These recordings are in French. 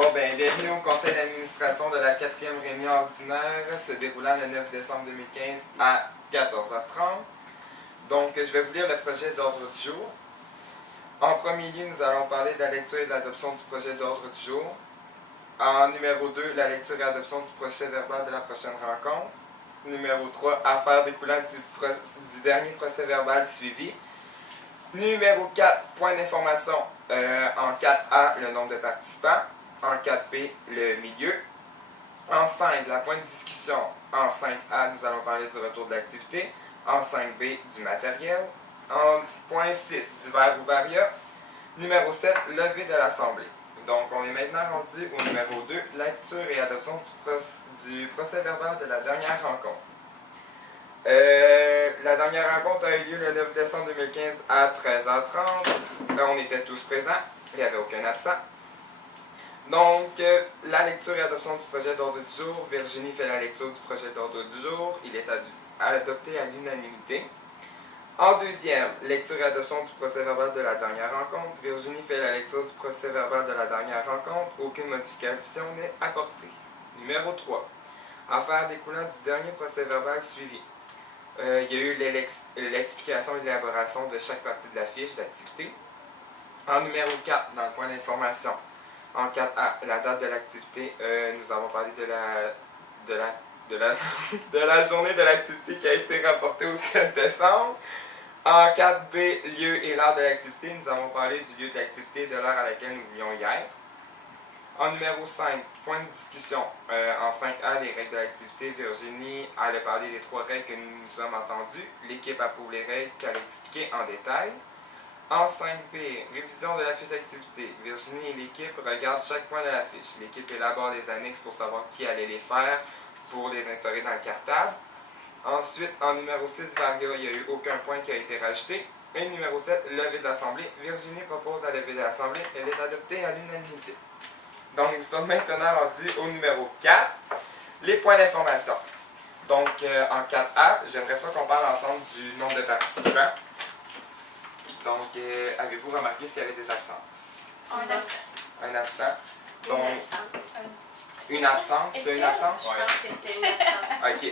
Bon, ben, bienvenue au conseil d'administration de la 4e réunion ordinaire se déroulant le 9 décembre 2015 à 14h30. Donc, je vais vous lire le projet d'ordre du jour. En premier lieu, nous allons parler de la lecture et de l'adoption du projet d'ordre du jour. En numéro 2, la lecture et adoption du procès verbal de la prochaine rencontre. Numéro 3, affaire découlant du dernier procès verbal suivi. Numéro 4, point d'information. En 4A, le nombre de participants. En 4B, le milieu. En 5, la point de discussion. En 5A, nous allons parler du retour de l'activité. En 5B, du matériel. En point 6, divers ou variables. Numéro 7, levée de l'Assemblée. Donc, on est maintenant rendu au numéro 2, lecture et adoption du procès verbal de la dernière rencontre. La dernière rencontre a eu lieu le 9 décembre 2015 à 13h30. On était tous présents, il n'y avait aucun absent. Donc, la lecture et adoption du projet d'ordre du jour. Virginie fait la lecture du projet d'ordre du jour. Il est adopté à l'unanimité. En deuxième, lecture et adoption du procès verbal de la dernière rencontre. Virginie fait la lecture du procès verbal de la dernière rencontre. Aucune modification n'est apportée. Numéro 3. Affaire découlant du dernier procès verbal suivi. Il y a eu l'explication et l'élaboration de chaque partie de la fiche d'activité. En numéro 4, dans le point d'information. En 4A, la date de l'activité, nous avons parlé de la journée de l'activité qui a été rapportée au 7 décembre. En 4B, lieu et l'heure de l'activité, nous avons parlé du lieu de l'activité et de l'heure à laquelle nous voulions y être. En numéro 5, point de discussion. En 5A, les règles de l'activité, Virginie allait parler des 3 règles que nous nous sommes entendues. L'équipe approuve les règles qu'elle a expliquées en détail. En 5B, révision de la fiche d'activité. Virginie et l'équipe regardent chaque point de la fiche. L'équipe élabore les annexes pour savoir qui allait les faire pour les instaurer dans le cartable. Ensuite, en numéro 6, Varia, il n'y a eu aucun point qui a été rajouté. Et numéro 7, levée de l'Assemblée. Virginie propose la levée de l'Assemblée. Elle est adoptée à l'unanimité. Donc, nous sommes maintenant rendus au numéro 4, les points d'information. Donc, en 4A, j'aimerais ça qu'on parle ensemble du nombre de participants. Donc, avez-vous remarqué s'il y avait des absences? Un absent. Un absent. Donc, Une absente. une absence? C'est une absence? Je pense que c'était une absente. OK.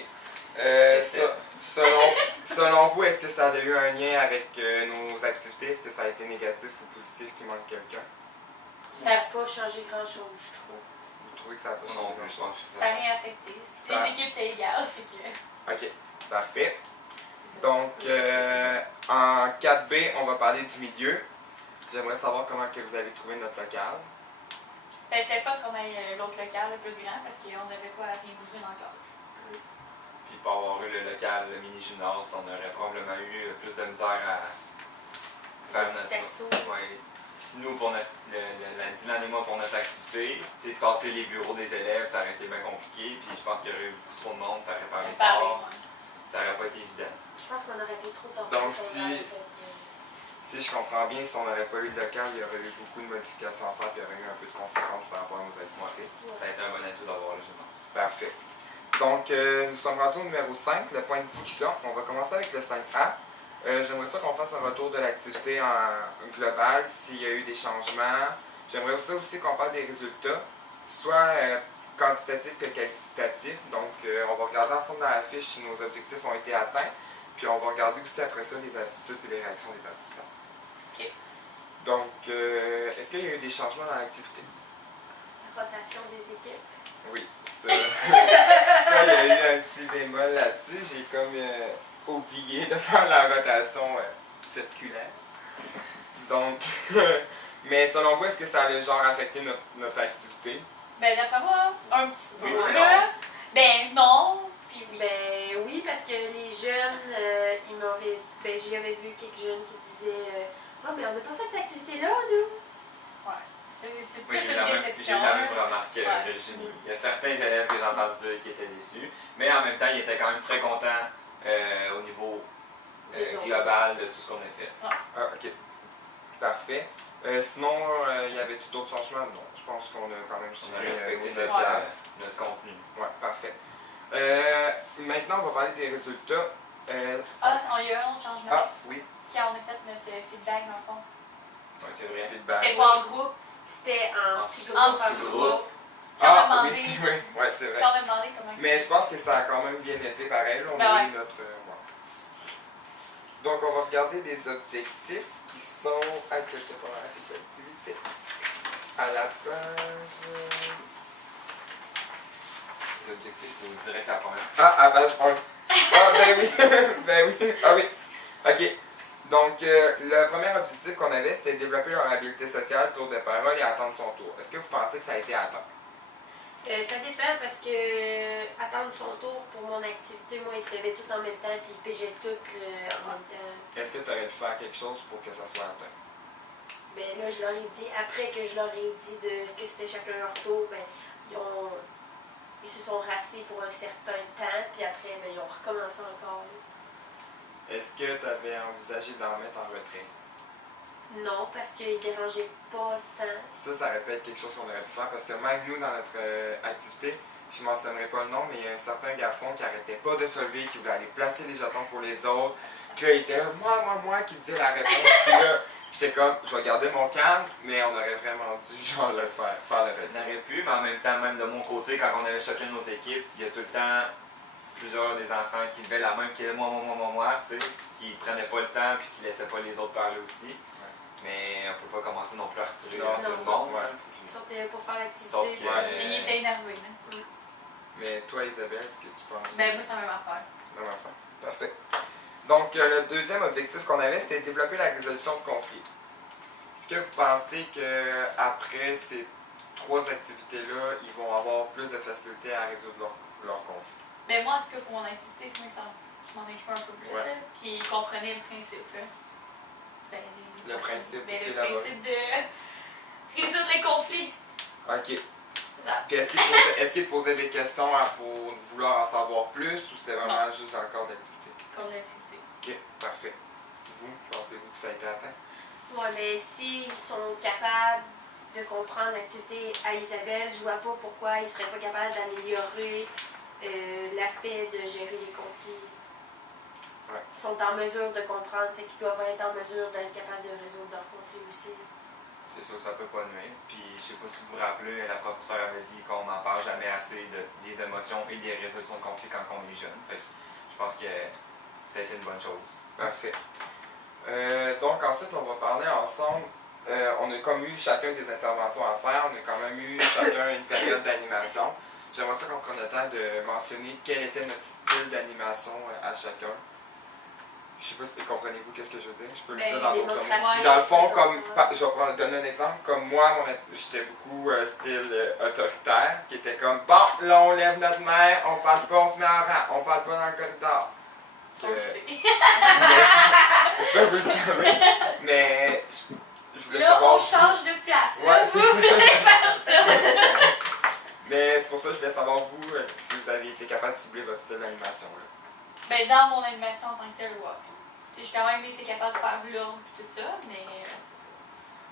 Selon vous, est-ce que ça a eu un lien avec nos activités? Est-ce que ça a été négatif ou positif qu'il manque quelqu'un? Ça n'a pas changé grand-chose, je trouve. Vous trouvez que ça n'a pas Non, changé plus, je grand-chose? pense. Ça n'a rien affecté. Les équipes étaient égales, fait que... OK, parfait. Donc, en 4B, on va parler du milieu. J'aimerais savoir comment que vous avez trouvé notre local. Ben, c'était le fun qu'on ait l'autre local le plus grand parce qu'on n'avait pas à rien bouger dans la classe. Puis pour avoir eu le local, le mini-gymnase, on aurait probablement eu plus de misère à faire notre... Ouais. Nous, pour notre, Dylan et moi, pour notre activité, passer les bureaux des élèves, ça aurait été bien compliqué. Puis je pense qu'il y aurait eu beaucoup trop de monde, ça aurait parlé fort. Ça aurait pas été évident. Je pense qu'on aurait été trop tard. Donc, si je comprends bien, si on n'aurait pas eu de local, il y aurait eu beaucoup de modifications à faire, puis il y aurait eu un peu de conséquences par rapport à nos activités. Ouais. Ça a été un bon atout d'avoir le gymnase. Parfait. Donc, nous sommes rendus au numéro 5, le point de discussion. On va commencer avec le 5A. J'aimerais ça qu'on fasse un retour de l'activité en global, s'il y a eu des changements. J'aimerais aussi qu'on parle des résultats, soit quantitatifs que qualitatifs. Donc, on va regarder ensemble dans la fiche si nos objectifs ont été atteints. Puis, on va regarder aussi après ça les attitudes et les réactions des participants. OK. Donc, est-ce qu'il y a eu des changements dans l'activité? La rotation des équipes. Oui, ça, il y a eu un petit bémol là-dessus. J'ai comme oublié de faire la rotation circulaire. Donc, mais selon vous, est-ce que ça a genre affecté notre activité? Ben, d'après moi, un petit peu. Oui, Là. Ben, non. Puis oui. Ben oui, parce que les jeunes, j'y avais vu quelques jeunes qui disaient ah, mais on n'a pas fait cette activité-là, nous. Ouais. C'est plus Oui, j'ai une déception. eu la même remarque que Ouais. Virginie. Il y a certains élèves que j'ai entendu dire qui étaient déçus, mais en même temps, ils étaient quand même très contents au niveau global de tout ce qu'on a fait. Ah, ok. Parfait. Sinon, il y avait tout d'autres changements? Non, je pense qu'on a quand même On a suivi respecté notre contenu. Ouais, parfait. Maintenant, on va parler des résultats. Il y a eu un autre changement. Ah, oui. Quand on a fait notre feedback, dans le fond. Oui, c'est vrai. Feedback. C'était pas en groupe. C'était en petits groupes. En par petits groupe. groupes. Ah, demandé. oui, c'est vrai. Ouais, c'est vrai. Puis on a demandé comment Mais je pense que ça a quand même bien été pareil. Là, on Ben a ouais. eu notre. Ouais. Donc, on va regarder les objectifs qui sont à quelque part à cette activité. À la page. Les objectifs, c'est direct à la première. Ah, à page 1. Ah, ben oui. Ben oui. Ah oui. Ok. Donc, le premier objectif qu'on avait, c'était développer leur habileté sociale, tour de parole et attendre son tour. Est-ce que vous pensez que ça a été atteint? Ça dépend parce que attendre son tour pour mon activité, moi, ils se levaient tout en même temps puis ils pigeaient tout en même temps. Est-ce que tu aurais dû faire quelque chose pour que ça soit atteint? Ben là, je leur ai dit, après que je leur ai dit que c'était chacun leur tour, ben, ils se sont rassis pour un certain temps, puis après, ben, ils ont recommencé encore. Est-ce que tu avais envisagé d'en mettre en retrait? Non, parce qu'ils dérangeaient pas tant. Ça aurait pu être quelque chose qu'on aurait pu faire parce que même nous, dans notre activité, je ne mentionnerai pas le nom, mais il y a un certain garçon qui arrêtait pas de se lever, qui voulait aller placer les jetons pour les autres. Puis là, il était là, moi, qui disait la réponse. Puis là, j'étais comme, je vais garder mon calme, mais on aurait vraiment dû, genre, le faire le On retrait. aurait pu, mais en même temps, même de mon côté, quand on avait chacun nos équipes, il y a tout le temps plusieurs des enfants qui levaient la main, qui disaient moi, tu sais, qui prenaient pas le temps puis qui laissaient pas les autres parler aussi. Mais on peut pas commencer non plus à retirer Non, tout c'est le ça. monde. Ouais. Ils sont pour faire l'activité. Sauf que- Ouais. Mais il était énervé, là. Mais toi, Isabelle, est-ce que tu penses? Ben, moi, c'est la même affaire. Non, enfin. Parfait. Donc, le deuxième objectif qu'on avait, c'était développer la résolution de conflits. Est-ce que vous pensez qu'après ces 3 activités-là, ils vont avoir plus de facilité à résoudre leurs conflits? Mais moi, en tout cas, pour mon activité, c'est vrai que je m'en occupais un peu plus, Ouais. là. Puis ils comprenaient le principe, là. Ben, Le principe, ben, tu le élaborer. principe de résoudre les conflits. OK. C'est ça. Puis est-ce qu'ils te posaient des questions pour vouloir en savoir plus ou c'était vraiment juste dans le cadre d'activité? Comme l'activité. OK, parfait. Vous, pensez-vous que ça a été atteint? Ouais, mais s'ils sont capables de comprendre l'activité à Isabelle, je vois pas pourquoi ils seraient pas capables d'améliorer l'aspect de gérer les conflits. Ouais. Ils sont en mesure de comprendre, fait qu'ils doivent être en mesure d'être capables de résoudre leurs conflits aussi. C'est sûr que ça peut pas nuire. Puis je sais pas si vous vous rappelez, la professeure avait dit qu'on n'en parle jamais assez des émotions et des résolutions de conflits quand on est jeune. Fait que je pense que ça a été une bonne chose. Parfait. Donc ensuite, on va parler ensemble. On a comme eu chacun des interventions à faire. On a quand même eu chacun une période d'animation. J'aimerais ça qu'on prenne le temps de mentionner quel était notre style d'animation à chacun. Je sais pas si comprenez-vous qu'est-ce que je veux dire. Je peux le Ben, dire dans d'autres démocratique, mots. Dans le fond, ouais. comme je vais donner un exemple. Comme moi, j'étais beaucoup style autoritaire, qui était comme bon, là on lève notre main, on parle pas, on se met en rang, on parle pas dans le corridor. Ça, on le sait. Ça, vous le savez. Mais je voulais Là, savoir. on change de place. Ouais, Là, c'est vous ça. voulez faire ça. Mais c'est pour ça que je voulais savoir, vous, si vous avez été capable de cibler votre style d'animation. Là. Ben, dans mon animation en tant que telle, ouais. J'ai quand même été capable de faire l'ordre et tout ça, mais c'est ça.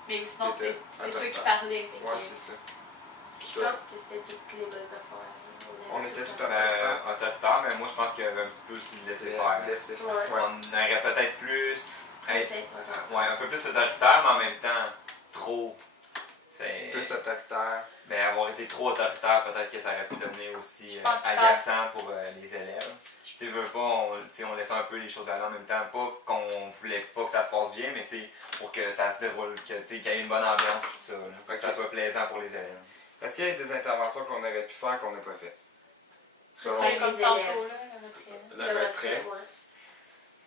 Mais sinon, C'était c'était toi qui autoritaire. parlais. Fait Ouais, que- c'est ça. Je pense que c'était toutes les mêmes affaires. On était tout à Autoritaire, mais moi je pense qu'il y avait un petit peu aussi de laisser faire. Laisser faire. Ouais. Ouais. On aurait peut-être plus. être- être ouais, un peu plus autoritaire, mais en même temps, trop. C'est. Plus autoritaire. Mais avoir été trop autoritaire, peut-être que ça aurait pu devenir aussi Je pense que agaçant pour les élèves. Tu sais, veux pas, on laissait un peu les choses aller en même temps. Pas qu'on voulait pas que ça se passe bien, mais tu sais, pour que ça se déroule, qu'il y ait une bonne ambiance, tout ça. Là, pour que ça soit plaisant pour les élèves. Est-ce qu'il y a des interventions qu'on aurait pu faire qu'on n'a pas fait? Selon C'est les comme élèves. tantôt, là, le retrait. là. le retrait. Ouais.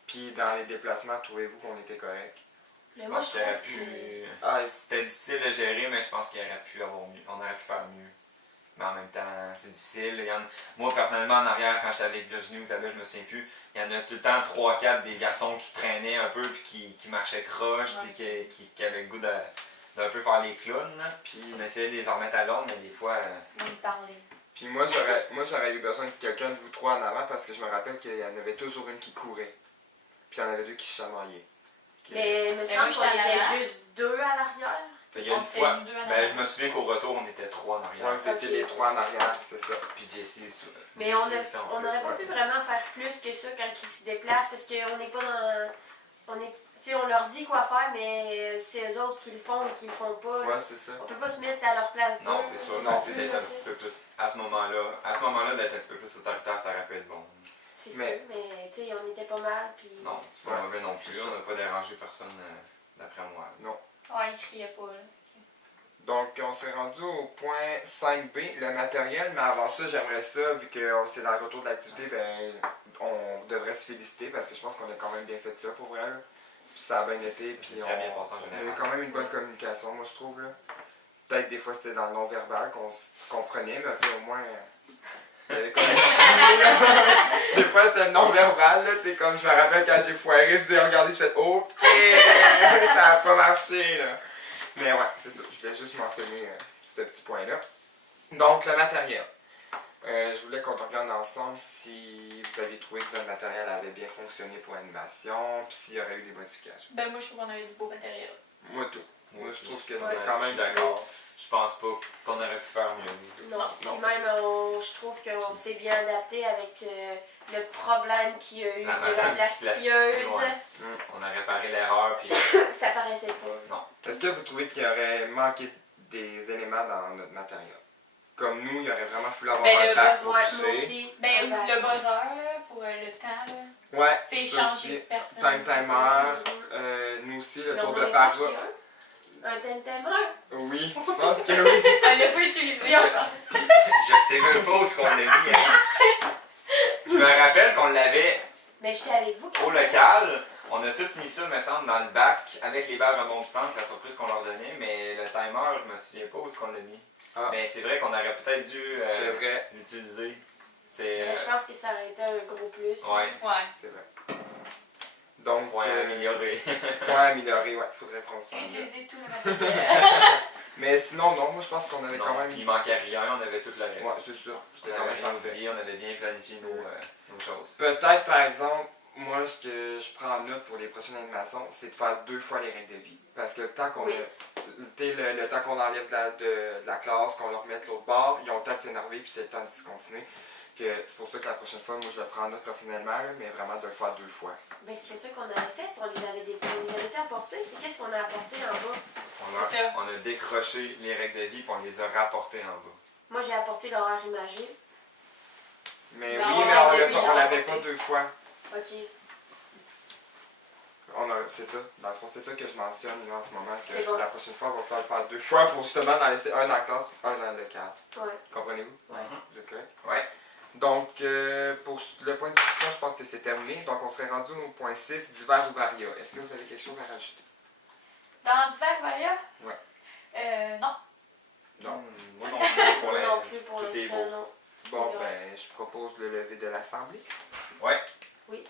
Puis dans les déplacements, trouvez-vous qu'on était correct? Mais Je moi, pense je qu'il aurait trouve pu. que... Ah, C'était difficile de gérer, mais je pense qu'il aurait pu avoir mieux. On aurait pu faire mieux. Mais en même temps, c'est difficile. Moi, personnellement, en arrière, quand j'étais avec Virginie ou Isabelle, je me souviens plus, il y en a tout le temps 3-4 des garçons qui traînaient un peu, puis qui marchaient croche, Ouais. puis qui avaient le goût d'un peu faire les clowns. Là. Puis, On essayait de les remettre à l'ordre, mais des fois. Même parler. puis moi, j'aurais eu besoin de quelqu'un de vous 3 en avant parce que je me rappelle qu'il y en avait toujours une qui courait. Puis il y en avait 2 qui se chamaillellaient. Mais il me moi, semble j'étais qu'on à était l'avant. juste 2 à l'arrière. Il y a On une était fois. nous deux en Ben, arrière. je me souviens qu'au retour, on était 3 en arrière. Ouais, vous étiez les 3 en arrière, c'est ça. Puis Jessie aussi. Mais on n'aurait pas pu vraiment faire plus que ça quand ils se déplacent parce qu'on n'est pas dans... on leur dit quoi faire, mais c'est eux autres qui le font ou qui le font pas. Ouais, c'est ça. On peut pas se mettre à leur place. Non, d'eux, c'est sûr, Non, mais tu sais, d'être un petit peu plus. À ce moment-là, d'être un petit peu plus autoritaire, ça aurait pu être bon. C'est Mais- sûr, mais tu sais, on était pas mal. Puis... Non, c'est pas Ouais. mauvais non plus. On n'a pas dérangé personne, d'après moi. Ouais, ils criaient pas, là. Donc, on s'est rendu au point 5B, le matériel, mais avant ça, j'aimerais ça, vu que c'est dans le retour de l'activité, ben, on devrait se féliciter parce que je pense qu'on a quand même bien fait ça pour vrai. Là. Puis ça a bien été, puis C'est très bien passé en on a général. eu quand même une bonne communication, moi je trouve. Là. Peut-être des fois c'était dans le non-verbal qu'on se comprenait, mais ok, au moins, il y avait quand même chimie, là. Des fois c'était le non-verbal, là, t'es comme, je me rappelle quand j'ai foiré, je vous ai regardé, je fais ok, ça a pas marché, là. Mais ouais, c'est ça, je voulais juste mentionner ce petit point-là. Donc, le matériel. Je voulais qu'on regarde ensemble si vous aviez trouvé que notre matériel avait bien fonctionné pour l'animation, puis s'il y aurait eu des modifications. Ben, moi, je trouve qu'on avait du beau matériel. Moi, tout. Moi, aussi. je trouve que Ouais, c'était quand même je suis d'accord. Je pense pas qu'on aurait pu faire mieux. Non, puis même, je trouve qu'on s'est bien adapté avec le problème qu'il y a eu La de la madame plasticieuse. plasticien, ouais. On a réparé l'erreur, puis Ça paraissait pas. Est-ce que vous trouvez qu'il y aurait manqué des éléments dans notre matériel? Comme nous, il y aurait vraiment fallu avoir Ben, un le bac pour Ouais, moi pousser. aussi. Ben, Ouais. le buzzer, là, pour le temps, là. Ouais, Tu sais, ça changer aussi. de personne. Time timer. Mhm. Nous aussi, le Mais tour on de en avait parole. acheté un time timer. Oui, je pense que oui. Elle l'a pas utilisé, je pense. je sais même pas où est-ce qu'on l'a mis. Hein. Je me rappelle qu'on l'avait Mais j'étais avec vous quand au local. On a tout mis ça, me semble, dans le bac avec les balles rebondissantes, la surprise qu'on leur donnait, mais le timer, je me souviens pas où est-ce qu'on l'a mis. Ah. Mais c'est vrai qu'on aurait peut-être dû C'est vrai, l'utiliser. C'est Mais je pense que ça aurait été un gros plus. ouais, Ouais. c'est vrai. Donc, point amélioré. point amélioré, ouais, faudrait prendre ça. en note. Utiliser tout le matériel. Mais sinon, non, moi je pense qu'on avait Non, quand même. puis il manquait rien, on avait tout le reste. Ouais, c'est ça. On C'était quand avait même rien parfait. oublié, on avait bien planifié nos choses. Peut-être, par exemple, moi, ce que je prends en note pour les prochaines animations, c'est de faire 2 fois les règles de vie. Parce que le temps qu'on Oui. le temps qu'on enlève de la classe, qu'on leur mette l'autre bord, ils ont le temps de s'énerver, puis c'est le temps de discontinuer. C'est pour ça que la prochaine fois, moi, je le prends en note personnellement, là, mais vraiment de le faire 2 fois. Ben, c'est ça qu'on avait fait. On les avait apportés. C'est qu'est-ce qu'on a apporté en bas? C'est ça. On a décroché les règles de vie, puis on les a rapportées en bas. Moi, j'ai apporté l'horaire imagé. Mais Non, oui, mais ouais, on oui, ils l'avait ont pas apporté. 2 fois. OK. C'est ça. Dans le fond, c'est ça que je mentionne là, en ce moment, que C'est bon. la prochaine fois, on va falloir le faire 2 fois pour justement en laisser un dans la classe, un dans le cadre. Ouais. Comprenez-vous? Ouais. Vous êtes correct? Ouais. Donc, pour le point de discussion, je pense que c'est terminé. Donc, on serait rendu au point 6, divers ou varia. Est-ce que vous avez quelque chose à rajouter? Dans divers varia? Ouais. Non. Non. Moi non plus pour Moi la- non plus pour tout est l'instant, beau. non. Bon, Ouais. ben, je propose le lever de l'Assemblée. Ouais. Oui.